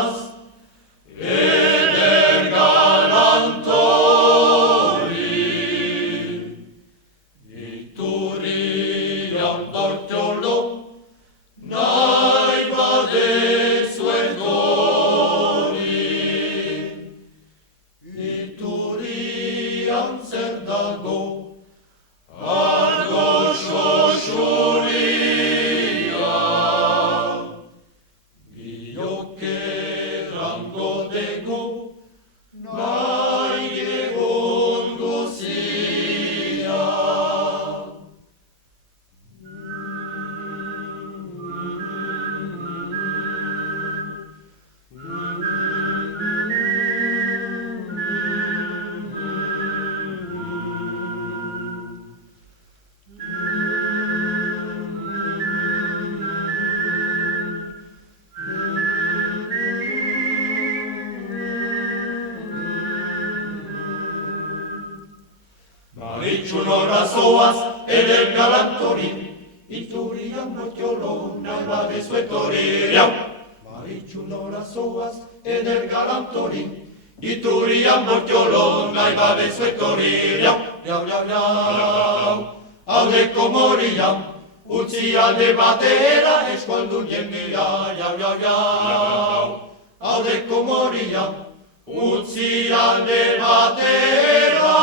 zoaz, eder galantori. Iturrian dortiolo, nahi badezu etorri. Iturrian zer dago, argo xoxuria. Biokerango dego, nahi egon gozia. Maritxunora zoaz, eder galantori, Iturrian mortiolo, nahi badezu etorri. Maritxunora zoaz, eder galantori, Iturrian mortiolo, nahi badezu etorri. Liau, liau, liau, aldeko moria, utzi alde batera eskualdun jendea. Liau, liau, liau, aldeko moria, utzi alde batera